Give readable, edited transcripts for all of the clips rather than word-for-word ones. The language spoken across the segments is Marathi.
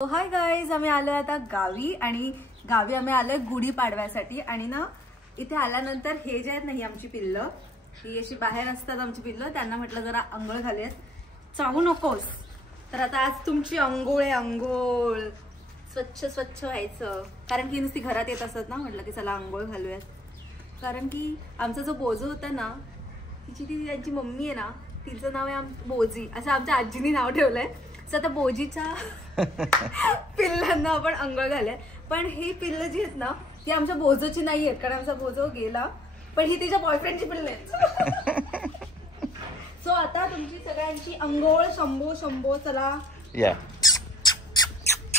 हाय गाईज, आम्ही आलोय आता गावी आणि गावी आम्ही आलोय गुढीपाडव्यासाठी. आणि ना इथे आल्यानंतर हे जे आहेत नाही आमची पिल्लं, ही अशी बाहेर असतात आमची पिल्लं, त्यांना म्हटलं जरा अंघोळ घालूयात. चावू नकोस. तर आता आज तुमची अंघोळ आहे, अंघोळ स्वच्छ स्वच्छ व्हायचं. कारण की नुसती घरात येत असत ना, म्हटलं की चला अंघोळ घालूयात. कारण की आमचा जो बोजो होता ना, ती त्यांची मम्मी आहे ना, तिचं नाव आहे बोजी, असं आमच्या आजीनी नाव ठेवलंय. आता बोजीच्या पिल्लांना आपण अंघोळ घालूया. पण ही पिल्लं जी आहेत ना, ती आमच्या बोजोची नाही आहेत, कारण आमचा बोजो गेला. पण ही तिच्या बॉयफ्रेंडची पिल्लं आहेत. सो आता तुमची सगळ्यांची अंघोळ. शंभो शंभो, चला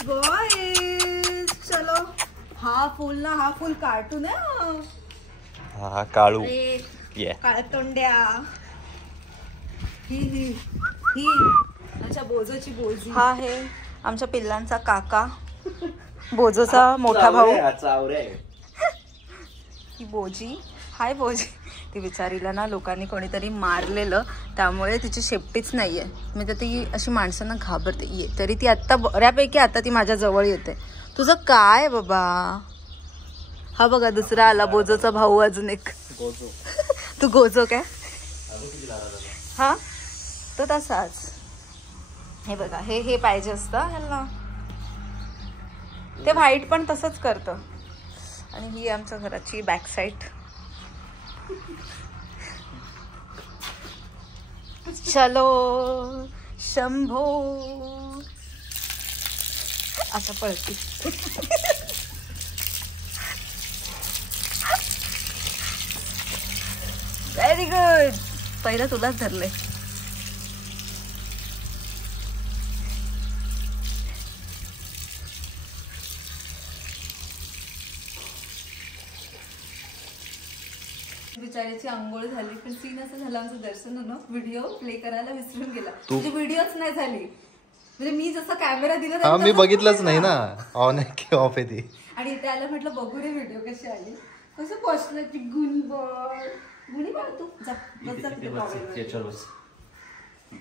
बॉयज, चलो. हा फुल ना, हा फुल कार्टून आहे. हा काळू काळतोंड्या. ही आमच्या बोजोची बोजी. हा आहे आमच्या पिल्लांचा काका, बोजोचा मोठा भाऊ. ही बोजी. हाय बोजी. ती बिचारीला ना लोकांनी कोणीतरी मारलेलं, त्यामुळे तिची शेपटीच नाहीये. म्हणजे ती अशी माणसांना घाबरते. तरी ती आता बऱ्यापैकी आता ती माझ्या जवळ येते. तुझं काय बाबा? हा बघा दुसरा आला, बोजोचा भाऊ अजून एक. तू गोजो काय? हा तो तसाच. हे बघा, हे पाहिजे असतं ह्याला. ते व्हाईट पण तसंच करतं. आणि ही आमच्या घराची बॅक साईड. चलो शंभो. असं पळती. Very good. पहिलं तुलाच धरलंय. बिचारीची आंघोळ झाली, पण सीन असं झालं आमचं दर्शन होणं, व्हिडिओ प्ले करायला विसरून गेला. म्हणजे व्हिडिओच नाही झाली. म्हणजे मी जसं कॅमेरा दिला मी बघितलंच नाही ना, ऑन आहे की ऑफ आहे ती. आणि त्याला म्हटलं बघू रे व्हिडिओ कशी आली. कसं पोचलं ती गुणबळ. गुणी बाळ तू जा,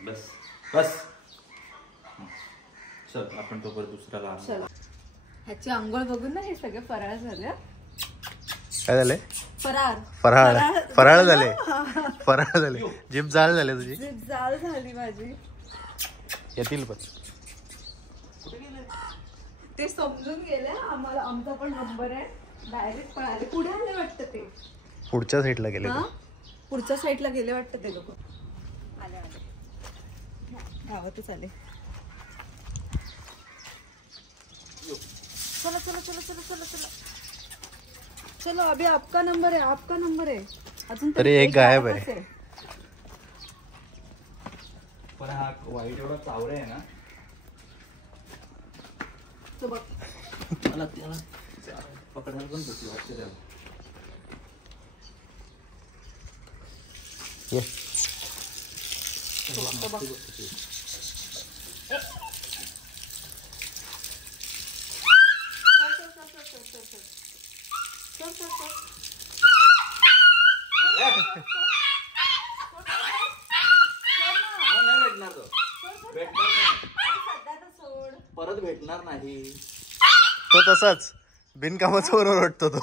बस बस. चल आपण तो दुसरा लाव. चला. ह्याची आंघोळ बघून ना हे सगळे फराळ झाले. काय झाले? फराळ फराळ झाले. फराळ झाले. जीभ जाळ झाले. तुझी जीभ जाळ झाली माझी. येतील पण ते समजून गेले आम्हाला. आमचा पण नंबर आहे. डायरेक्ट पळाले. पुढे आले वाटतं ते. पुढच्या साईडला गेले. पुढच्या साईडला गेले वाटतं ते लोक. आले गावातच आले. चलो चलो चलो चलो चलो चलो चलो. अभी आपका नंबर है, आपका नंबर है. अजून तरी एक गायब आहे. पण हा वाईट एवढा चावरे आहे ना. तो बघ मला त्याला पकडायला पण भेटली वाटते त्याला. परत भेटणार नाही तो. तसाच बिनकामाचा बरोबर वाटतो तो.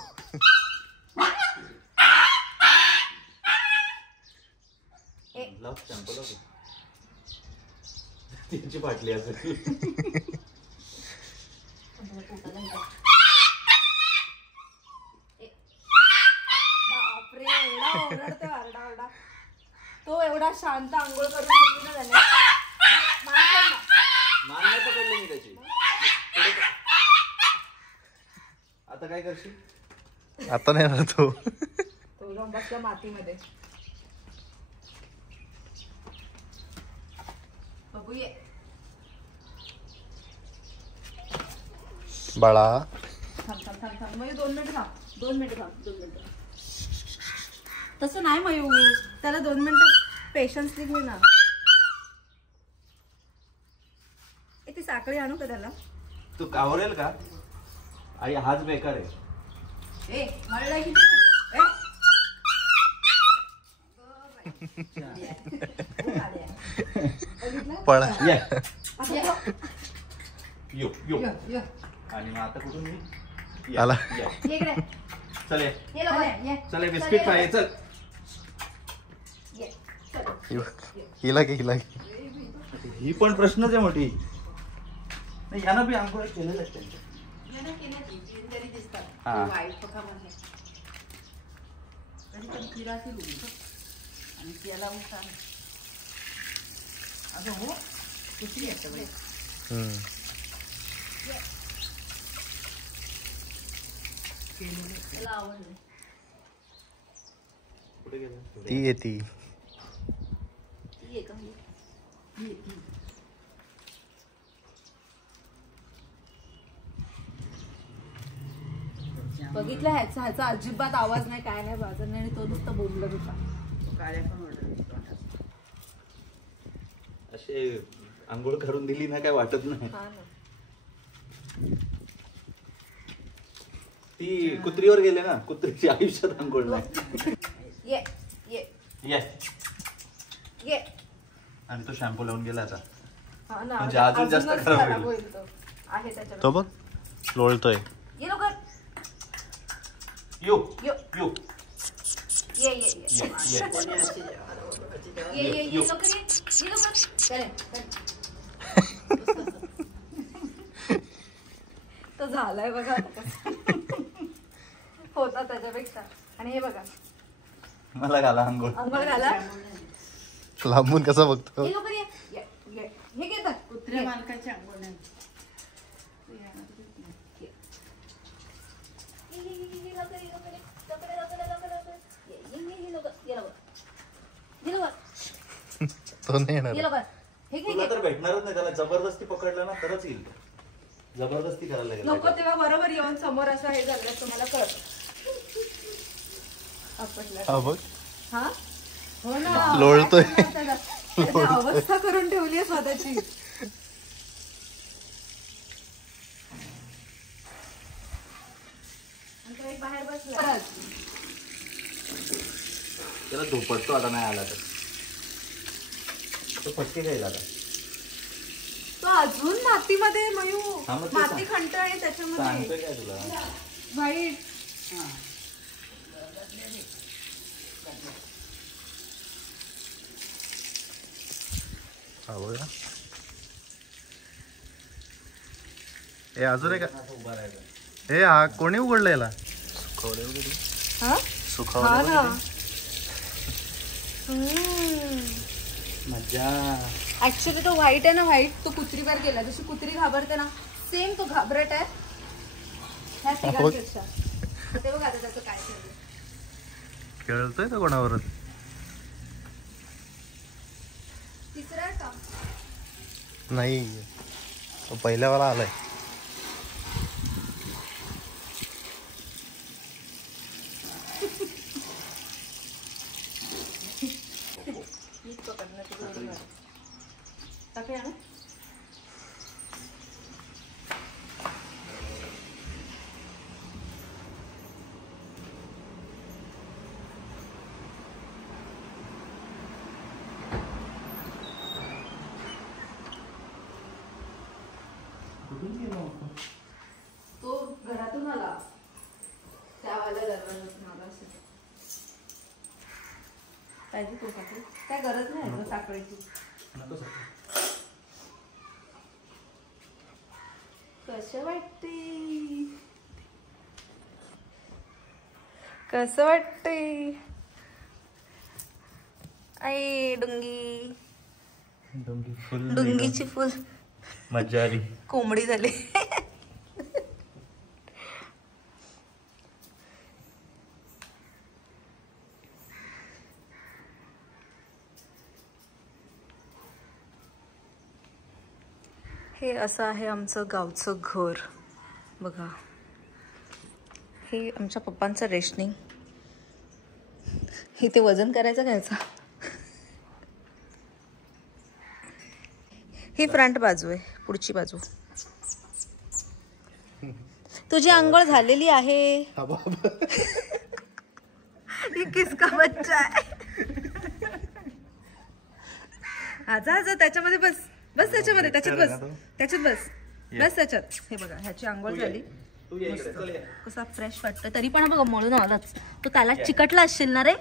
तिची फाटली असं. बापरे, एवढा ओरडतो आरडाओरडा. तो एवढा शांत आंघोळ करून झाला. मान नाही पकडली मी त्याची. आता काय करशील? आता नाही ना तो जाऊन बसला मातीमध्ये. बघू ये बाळा. थांब थांब थांब थांब मयूर. 2 मिनिट थांब. 2 मिनिट थांब. 2 मिनिट. तसं नाही मयूर, त्याला 2 मिनिटं पेशन्स घे ना. ती साखळी आणू का त्याला? तू कावरेल का? आई हाच बेकार आहे. पळा. यो यो यो, यो. आणि मग आता कुठून मी आला. ये इकडे. चल ये ये लवकर, ये. चल बिस्किट खाय चल. ये. चल. हिला की ही पण प्रश्नच आहे मोठी. नाही यांना बी आंघोळ केलेलं आहे त्यांच्या. यानं केल्याची, तीन तरी दिसतात. हा. वाईट पकामध्ये. तरी पण फिराची उभी. आणि त्याला उठा. अगं हो, कुठली येतं बाई. त्याला आवडलं. कुठे गेलं? ती येती. ती आहे का ही? ही आहे, ती. बघितलं ह्याचा अजिबात आवाज नाही, काय नाही बाजार नाही, आणि तो नुसतं बोलत होता. गाड्या पण ओरडत. असे आंघोळ करून दिली ना काय वाटत नाही. हा ना. ती कुत्रीवर गेले ना, कुत्रीची आयुष्यात आंघोळ नाही. ये ये ये ये. आणि तो शॅम्पू लावून गेला आता. हा ना, म्हणजे अजून जास्त अजूनच खराब खराब होईल. होईल तो. आहे त्याच्यात. तो बघ लोळतोय. ये लवकर. यो यो. यो ये ये ये. ये ये ये ये लवकर ये. ये लवकर. चले, चले. तो झालाय बघा आता. होता त्याच्यापेक्षा. आणि हे बघा, मला घाला आंघोळ. अंघोळ घाला. लांबून कसा बघतो. ये लवकर ये. ये, ये. हे घेतात कुत्रे मालकाची अंघोळ नाही. तो नाही येणार. तुला तर भेटणारच नाही, त्याला जबरदस्ती पकडलं ना तरच येईल. जबरदस्ती करायला लागेल. नको तेव्हा बरोबर येऊन समोर असं हे झालं तुम्हाला कळत. हा बघ हा हो ना, लोळतोय. त्याची अवस्था करून ठेवली आहे स्वतःची. बाहेर बसला. त्याला धोपटतो आता नाही आला तर. तो फटके घ्यायला आता. तो अजून मातीमध्ये मयू हा, मग ते माती खंड आहे सांगतोय त्याच्यामध्ये काय तुला. वाईट. हा बघा. ए अजून आहे का? उभा राहायचा. ए हा कोणी उघडलं याला? हा? हा सुखावले ना. मजा. ऍक्च्युली तो व्हाईट आहे ना, व्हाईट तो कुत्रीवर गेला. जशी कुत्री घाबरते ना, सेम तो घाबरट आहे ह्या तिघांपेक्षा. ते बघ आता त्याचं काय केलं. खेळतोय का कोणावरच? तिसरा आहे का? नाही, तो पहिल्यावाला आलाय. तो घरातून आला, त्यावाल्या दरवाजातून आला असेल. पाहिजे तो साखळी? काय गरज नाही साखळीची. कसं वाटते? कसं वाटते? आई डुंगी, डुंगीची फुल मजा आली. कोंबडी झाली. हे असं आहे आमचं गावचं घर बघा. हे आमच्या पप्पांचं रेशनिंग. इथे वजन करायचं घ्यायचं. ही फ्रंट बाजू आहे, पुढची बाजू. तुझी आंघोळ झालेली आहे. ही किसका बच्चा आहे. आजा आजा त्याच्यामध्ये बस, बस त्याच्यामध्ये, त्याच्यात बस, त्याच्यात बस. बस त्याच्यात. हे बघा ह्याची आंघोळ झाली, तू ये इकडे, चल ये. कसा फ्रेश वाटतं. तरी पण बघा मळून आलाच तो. त्याला चिकटला असेल ना रे,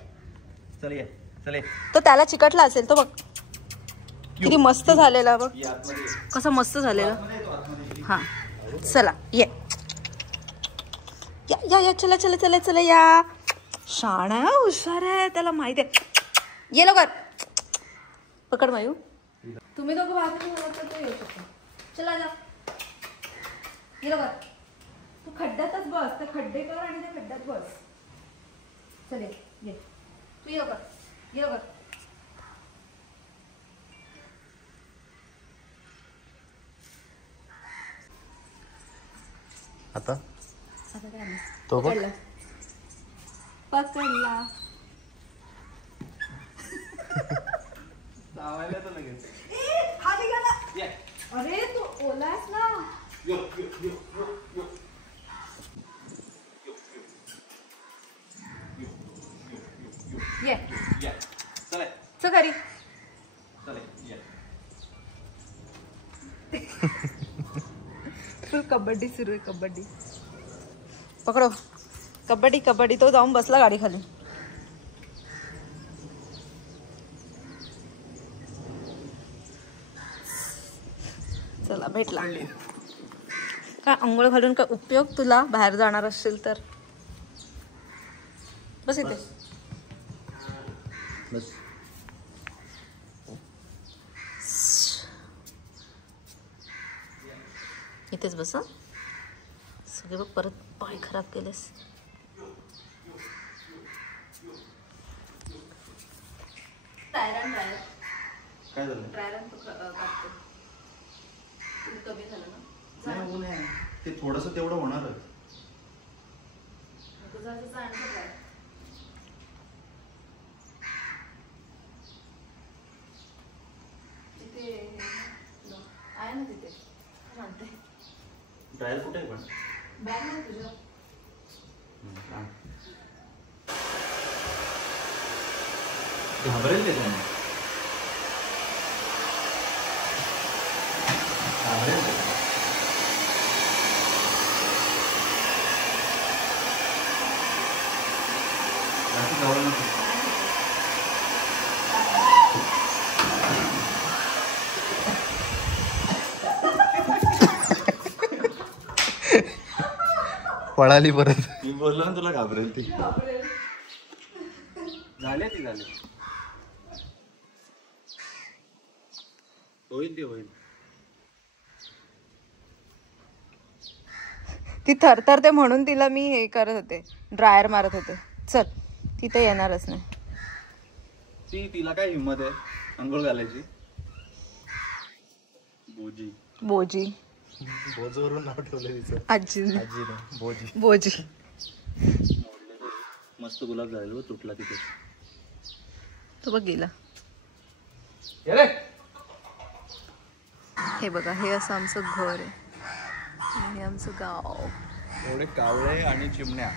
चल ये, चल ये. तो त्याला चिकटला असेल. तो बघ किती मस्त झालेला बघ, ये आतमध्ये ये. कसं मस्त झालेलं. आतमध्ये ये, तू आतमध्ये ये. हा चला ये या या या, चला चला चला चला या. शाणा आहे, हुशार आहे, त्याला माहिती आहे. ये लवकर, पकड मायू. तुम्ही दोघं बाजूला येऊ शकतो. चला जा, ये लवकर. तू खड्ड्यातच बस, ते खड्डे कर आणि त्या खड्ड्यात बस. चल ये, तू ये लवकर, ये लवकर. आता आता काय नाही. तो बघ. पकडला. लावायला तर लगेच. हा निघाला. ये. अरे तू ओलास ना. यो, यो, यो, यो, यो. ये ये. चल ये. चल घरी. चल ये. फुल कबड्डी सुरू आहे, कबड्डी. पकडो, कबड्डी कबड्डी. तो जाऊन बसला गाडी खाली. चला भेटला. काय अंघोळ घालून काय उपयोग तुला, बाहेर जाणार असशील तर. बस इथे. बस. इथेच बस. सगळे बघ परत पाय खराब केलेस. काय झालं? कमी झालं ना. नाही, ऊन आहे. ते थोडस तेवढं होणारच. आहे ना तिथे म्हणते. ड्रायर कुठे आहे पण? बॅग नाही तुझ्या. घाबरेल ते त्याने. घाबरेल ते. जास्त जवळ नको. पळाली परत. मी बोललो ना तुला घाबरेल ती. झाले ती झाले. होईल ते होईल. ती थरथरते म्हणून तिला मी हे करत होते, ड्रायर मारत होते. चल तिथे येणारच नाही. तिला काय हिंमत आहे अंघोळ घालायची. बोजी बोजी. बोजवरून नाव ठेवलं तिचं. आजीने. आजीने बोजी. बोजी. मस्त गुलाब झालेला तुटला तिथे. तो बघ गेला. हे बघा, हे असं आमचं घर आहे. हे आमचं गाव. एवढे कावळे आणि चिमण्या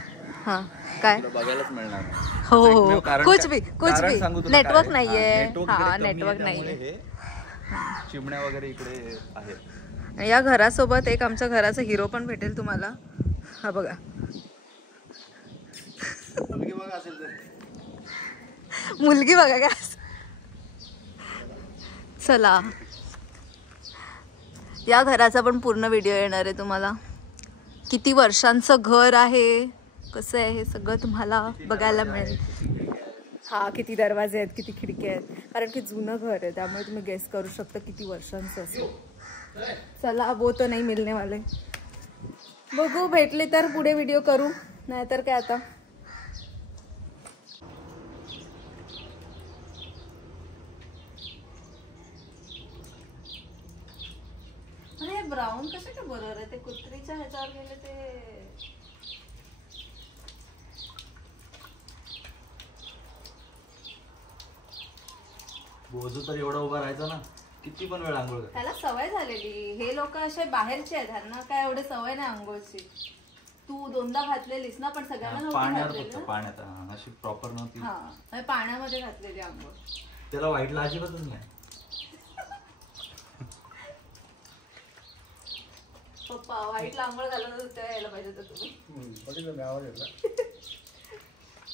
हा काय बघायलाच मिळणार. हो हो, कुछ भी नेटवर्क नाहीये. हा नेटवर्क नाहीये. चिमण्या वगैरे इकडे आहेत. या घरासोबत एक आमच्या घराचा हिरो पण भेटेल तुम्हाला. हा बघा, मुलगी बघा असेल तर. मुलगी बघा का. चला, या घराचा पण पूर्ण व्हिडिओ येणार आहे तुम्हाला. किती वर्षांचं घर आहे, कसं आहे हे सगळं तुम्हाला बघायला मिळेल. हा किती दरवाजे आहेत, किती खिडकी आहेत, कारण की जुनं घर आहे त्यामुळे तुम्ही गेस करू शकता किती वर्षांचं असेल. चला, वो तो नाही मिलने वाले. बघू, भेटले तर पुढे व्हिडिओ करू, नाहीतर काय आता. अरे ब्राऊन कशा काय बरोबर आहे, ते कुत्रीच्या ह्याच्यावर गेले ते. बोजू तर एवढा उभा राहायचा ना, किती पण वेळ आंघोळ कर. त्याला सवय झालेली. हे लोक असे बाहेरचे आहेत, त्यांना काय एवढे सवय नाही आंघोळची. तू दोनदा घातलेलीस ना, पण सगळ्यांना नव्हती पाण्यात घातलेली फक्त ना. पाण्यात. अशी प्रॉपर नव्हती. हा, पाण्यामध्ये घातलेली आंघोळ. त्याला वाईटला अजिबातच नाही. पप्पा व्हाईट आंघोळ घालत होते यायला पाहिजे होतं तुम्ही.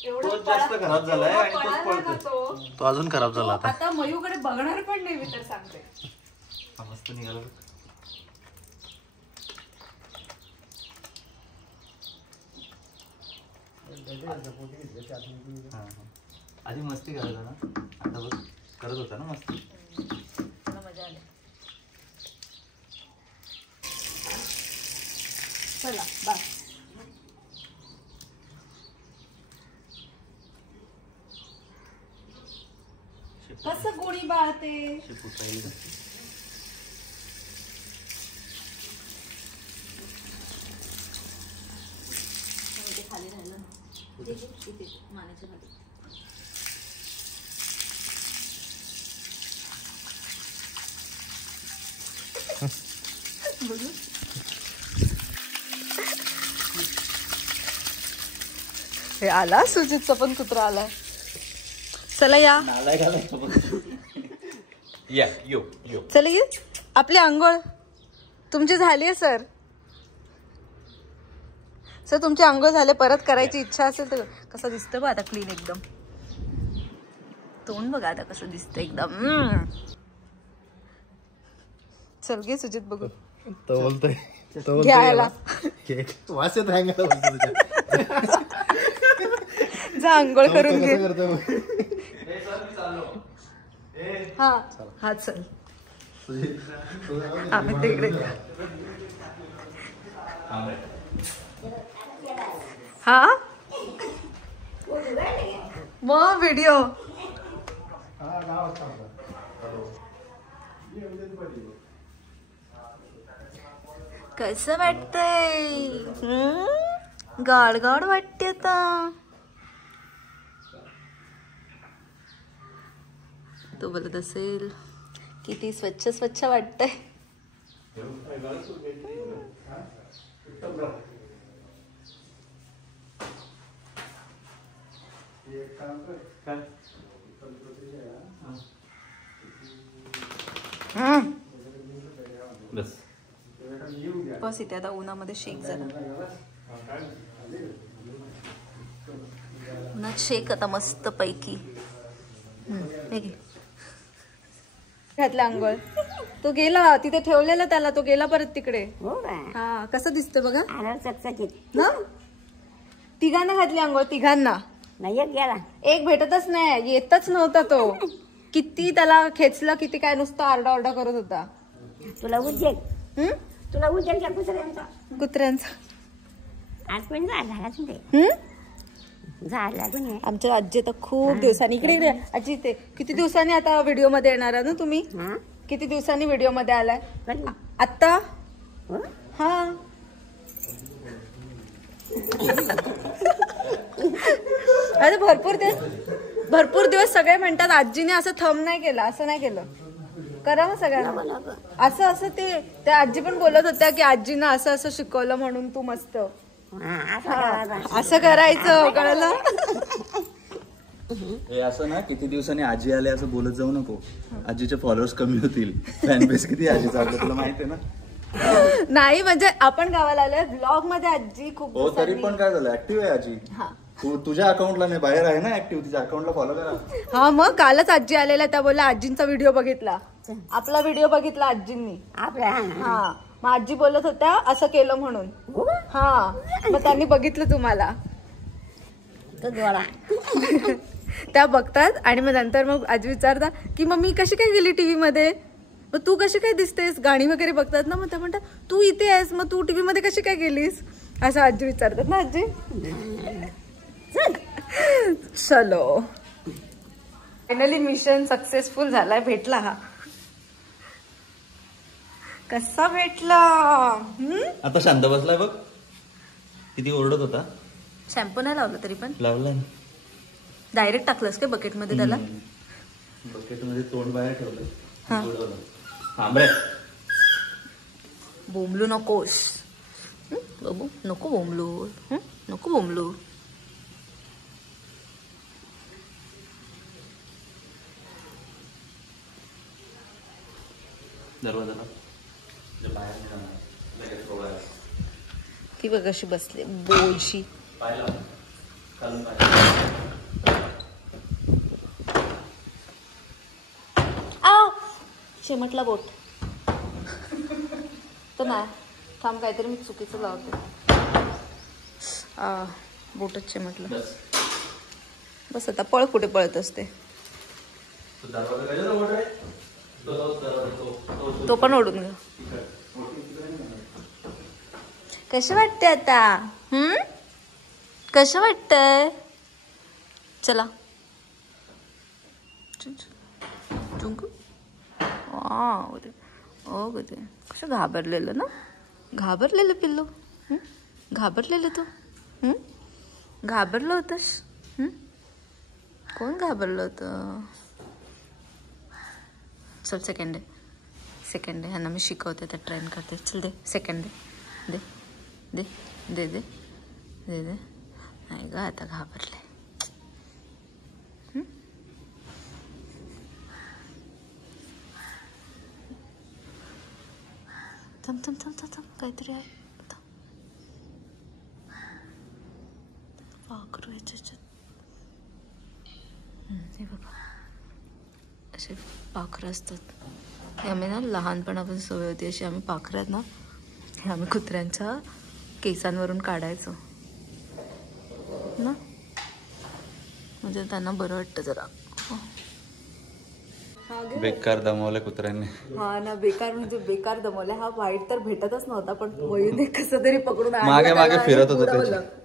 एवढं तोच जास्त खराब झालाय आणि तोच पळाला ना पळतोय. तो. तो अजून खराब झाला आता. आता मयूकडे बघणार पण नाही मी तर सांगते. हा, मस्त निघाला. हा, हा. आधी मस्ती करायचा ना, आता बघ करत होता ना मस्ती. मला मजा आली. चला बाय. कसं गोळी बाळते. पुसायला जाते. ते खाली राहिलं ना. इथे मानेच्या खाली. बघू. हे आला सुजितचा पण कुत्रा आलाय. चला या. नालायक आलाय तो पण. या यो यो. चला ये. आपली आंघोळ तुमची झाली आहे सर. सर तुमची आंघोळ झाले, परत करायची इच्छा असेल तर. कसं दिसतं बघ आता क्लीन एकदम. तोंड बघा आता कसं दिसतं एकदम. चल घे सुजित बघू. तो बोलतोय घ्यायला वास येत आहे का बोलतो तुझ्या. जा आंघोळ करून घे. कसं करतो बघ. हा हा चल आम्ही तिकडे. हा मग व्हिडिओ कसं वाटतंय. गाड गाड वाटते आता. तो बोलत असेल किती स्वच्छ स्वच्छ वाटतंय. बस बस इथे आता उन्हामध्ये शेक झाला. उन्हात शेक आता मस्त पैकी. घातला अंघोळ. तो गेला तिथे ठेवलेला त्याला, तो गेला परत तिकडे. हा कसं दिसतं बघा ना. तिघांना घातली अंघोळ, तिघांना. गेला एक भेटतच नाही, येतच नव्हता तो. किती त्याला खेचलं, किती काय नुसतं आरडा करत होता. तुला उद्योग तुला उद्योग कुत्र्यांचा कुत्र्यांचा आठवण झाला ते झाला कोणी. आमच्या आजी तर खूप दिवसांनी इकडे आजी ते किती दिवसांनी आता व्हिडिओ मध्ये येणार आहे ना तुम्ही. किती दिवसांनी व्हिडिओ मध्ये आलाय आता. हा अरे भरपूर दिवस सगळे म्हणतात आजीने असं थंब नाही केलं, असं नाही केलं. करा मग सगळ्यांना असं असं. ते त्या आजी पण बोलत होत्या की आजीनं असं असं शिकवलं म्हणून तू मस्त असं करायचं. कळलं. हे असं ना किती दिवसांनी आजी आले असं बोलत जाऊ नको. आजीचे फॉलोअर्स कमी होतील. फॅन बेस किती आजीचा आपलं तुला माहिती आहे ना. नाही म्हणजे आपण गावाला आलोय ब्लॉग मध्ये आजी खूप. हो तरी पण काय झालं, ऍक्टिव्ह आहे आजी. तू तुझ्या अकाउंटला नाही, बाहेर आहे ना ऍक्टिव्ह. तिच्या अकाउंटला फॉलो करा. हा मग कालच आजी आलेला, त्या बोलला आजींचा व्हिडिओ बघितला, आपला व्हिडिओ बघितला आजींनी आपला. हा मग आजी बोलत होत्या असं केलं म्हणून. हा मग त्यांनी बघितलं तुम्हाला. त्या बघतात आणि मग नंतर मग आजी विचारता की मग मी कशी काय गेली टीव्ही मध्ये, मग तू कशी काय दिसतेस. गाणी वगैरे बघतात ना, मग त्या म्हणतात तू इथे आहेस मग तू टीव्ही मध्ये कशी काय गेलीस, असं आजी विचारतात ना. आजी चलो फायनली मिशन सक्सेसफुल झालाय. भेटला हा. कसा भेटला. आता शांत बसलाय बघ. किती ओरडत होता. शॅम्पू नाही लावलं तरी पण लावलाय. डायरेक्ट टाकलंस काय बकेट मध्ये त्याला. बकेट मध्ये तोंड बाहेर ठेवलं. बोंबलू नकोस बाबू. नको बोंबलू. नको बोंबलू. दरवाजाला बाहेर ती बघ कशी बसली बोलशी. शेमटला बोट तर नाही थांब काहीतरी मी चुकीचं लावते. बोटच शेमटलं. बस आता पळ कुठे पळत असते. तो पण ओढून घ्या. कसं वाटतंय आता कसं वाटतंय. चला ओ गते कसं घाबरलेलं ना. घाबरलेलं पिल्लू. घाबरलेलं तू घाबरलं होतंस. कोण घाबरलं होतं. चल सेकंड आहे ह्यांना मी शिकवते तर ट्रेन करते. चल दे सेकंड दे दे दे दे दे दे. नाही ग आता घाबरले. थांब थांब थांब थांब थांब काहीतरी आहे. पाखरू याच्यात हे बघा असे पाखरं असतात. हे आम्ही ना लहानपणापासून सवय होती अशी. आम्ही पाखरं आहेत ना हे आम्ही कुत्र्यांच्या केसांवरून काढायचो ना म्हणजे त्यांना बरं वाटतं जरा. बेकार दमवलं कुत्र्यांनी. हा ना बेकार म्हणजे बेकार दमवलं. हा वाईट तर भेटतच नव्हता पण मयूने कसं तरी पकडून मागे मागे फिरत होतं त्याचे.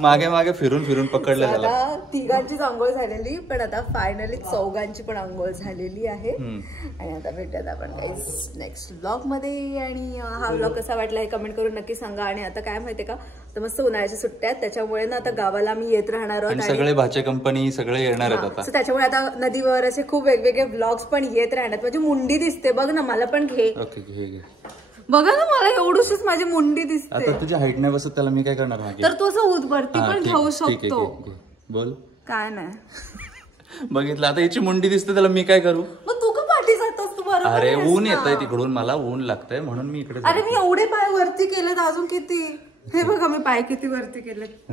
मागे मागे फिरून फिरून पकडलं त्याला. आता तिघांचीच आंघोळ झालेली पण आता फायनली चौघांची पण आंघोळ झालेली आहे. आणि आता भेटूयात आपण काही नेक्स्ट ब्लॉग मध्ये. आणि हा ब्लॉग कसा वाटला हे कमेंट करून नक्की सांगा. आणि आता काय माहितीये का तर मस्त उन्हाळ्याच्या सुट्ट्या आहेत त्याच्यामुळे ना आता गावाला मी येत राहणार आहोत. सगळे भाचे कंपनी सगळे येणार आहेत आता. त्याच्यामुळे आता नदीवर असे खूप वेगवेगळे ब्लॉग्स पण येत राहणार. माझी मुंडी दिसते बघ ना मला पण घे. ओके घे. बघा ना मला एवढीशीच माझी मुंडी दिसते. आता तुझी हाईट नाही बसत त्याला मी काय करणार. तर तो असं वरती पण ठेवू शकतो. बोल काय नाही बघितलं आता याची मुंडी दिसते त्याला मी काय करू. मग तू का पाठी जातोस. तू बरोबर. अरे ऊन येतंय तिकडून मला ऊन लागतंय म्हणून मी इकडे. अरे मी एवढे पाय वरती केलेत अजून किती. हे बघा मी पाय किती वरती केलेत.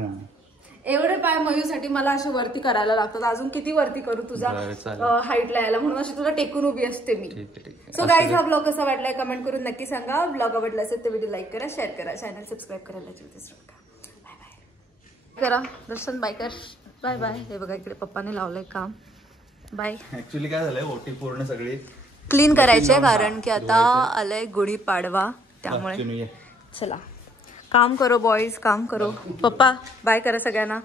एवढे पाय मयूसाठी मला असे वरती करायला लागतात. अजून किती वरती करू तुझा हाईटला यायला म्हणून अशी तुला टेकून उभी असते मी. सो गाईज हा ब्लॉग कसा वाटलाय कमेंट करून नक्की सांगा. ब्लॉग आवडला असेल तर व्हिडिओ लाईक करा शेअर करा चॅनल सबस्क्राईब करायला बाय बाय करा. दर्शन बाय कर. Bye bye. हे बघा इकडे पप्पाने लावलंय काम. बाय. ऍक्च्युली काय झालंय ओटी पूर्ण सगळी क्लीन करायचे कारण की आता आलंय गुढीपाडवा त्यामुळे. चला काम करो बॉईज काम करो. पप्पा बाय करा सगळ्यांना.